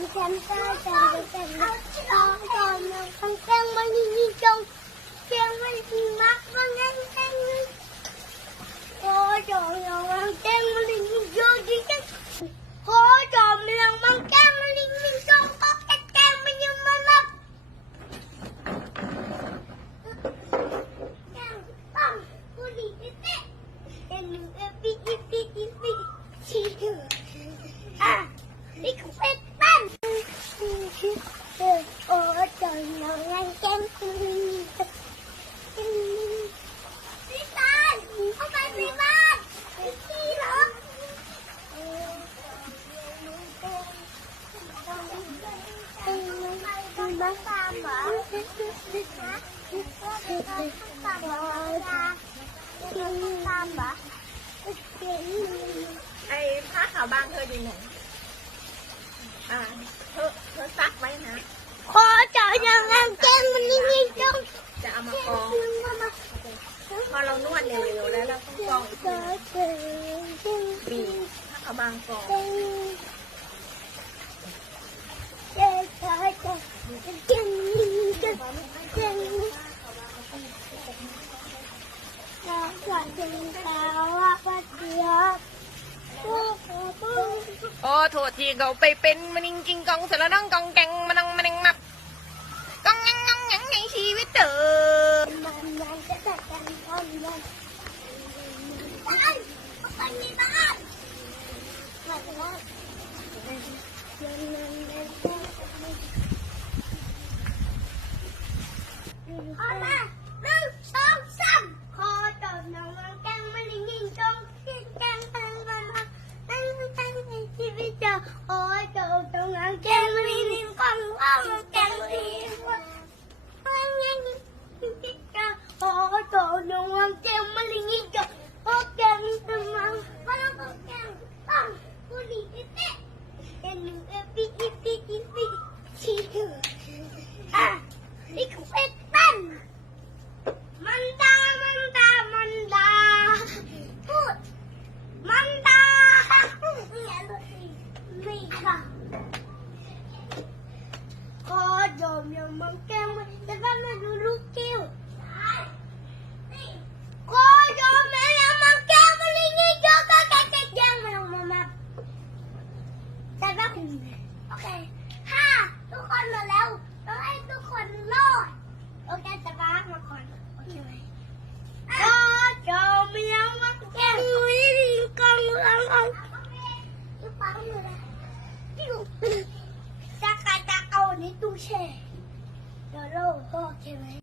แก้มตาแก้มแก้มตาตอนนั้นแก้มมันยิ่งจงแก้มมันมักมันแก้มแก้มโอ้จอมยังแก้มมันยิ่งจงยิ่งจังโอ้จอมยังมันแก้มมันยิ่งจงก็แก้มมันยิ่งมันมักแก้มตั้งผู้ดีเต้เอ็นเอปีอีปีอีปีชีอ่ะนี่คือเป็ดตั้งโอ้จอมยังแก้มพี่ตาเข้าไปในบ้านพี่เหรอบ้านตามเหรอตามเหรอตามเหรอไอ้ผ้าขาวบางเธอดีไหนเธอซักไว้นะขอจอยังแก้มมันนิ่งๆจงจะเอามากองพอเรานวดเร็วๆแล้วเราต้องกองอีกทีบีบผ้าขาวบางกองโอ้โทษทีเขาไปเป็นมันจริงๆกองสะระนองกองแกงมันนังมับกองยังในชีวิตเธอมันจะจัดการทำมันไปในบ้านมาแล้วเอามา1 2 3ขอจบน้องแก้มมันยิ่งจงแก้มตั้งในชีวิตเจ้าโอ้จบน้องแก้มมันยิ่งกองแก้มมันยิ่งโอ้จบน้องแก้มมันยิ่งจงโอ้แก้มตั้งมาแล้วก็แก้มตั้งผู้ดีเต้เอ็นเอปีอีปีอีปีชีอ่ะนี่คือเป็ดตั้งมันดาพูดมันดานี่ค่ะขอจอมยังมังแก้มแต่ว่ามาดูลูกกิ้วขอจอมยังมังแก้มมันนี่โยกแกยังมันออกมาแต่ว่าโอเคถ้าทุกคนมาแล้วต้องให้ทุกคนรอดโอเคจะบ้านมาก่อนโอเคไหมก็จอมยังมังแก้มวิ่งกองปังเลยจะเอาในตู้แช่เดี๋ยวโลกโอเคไหม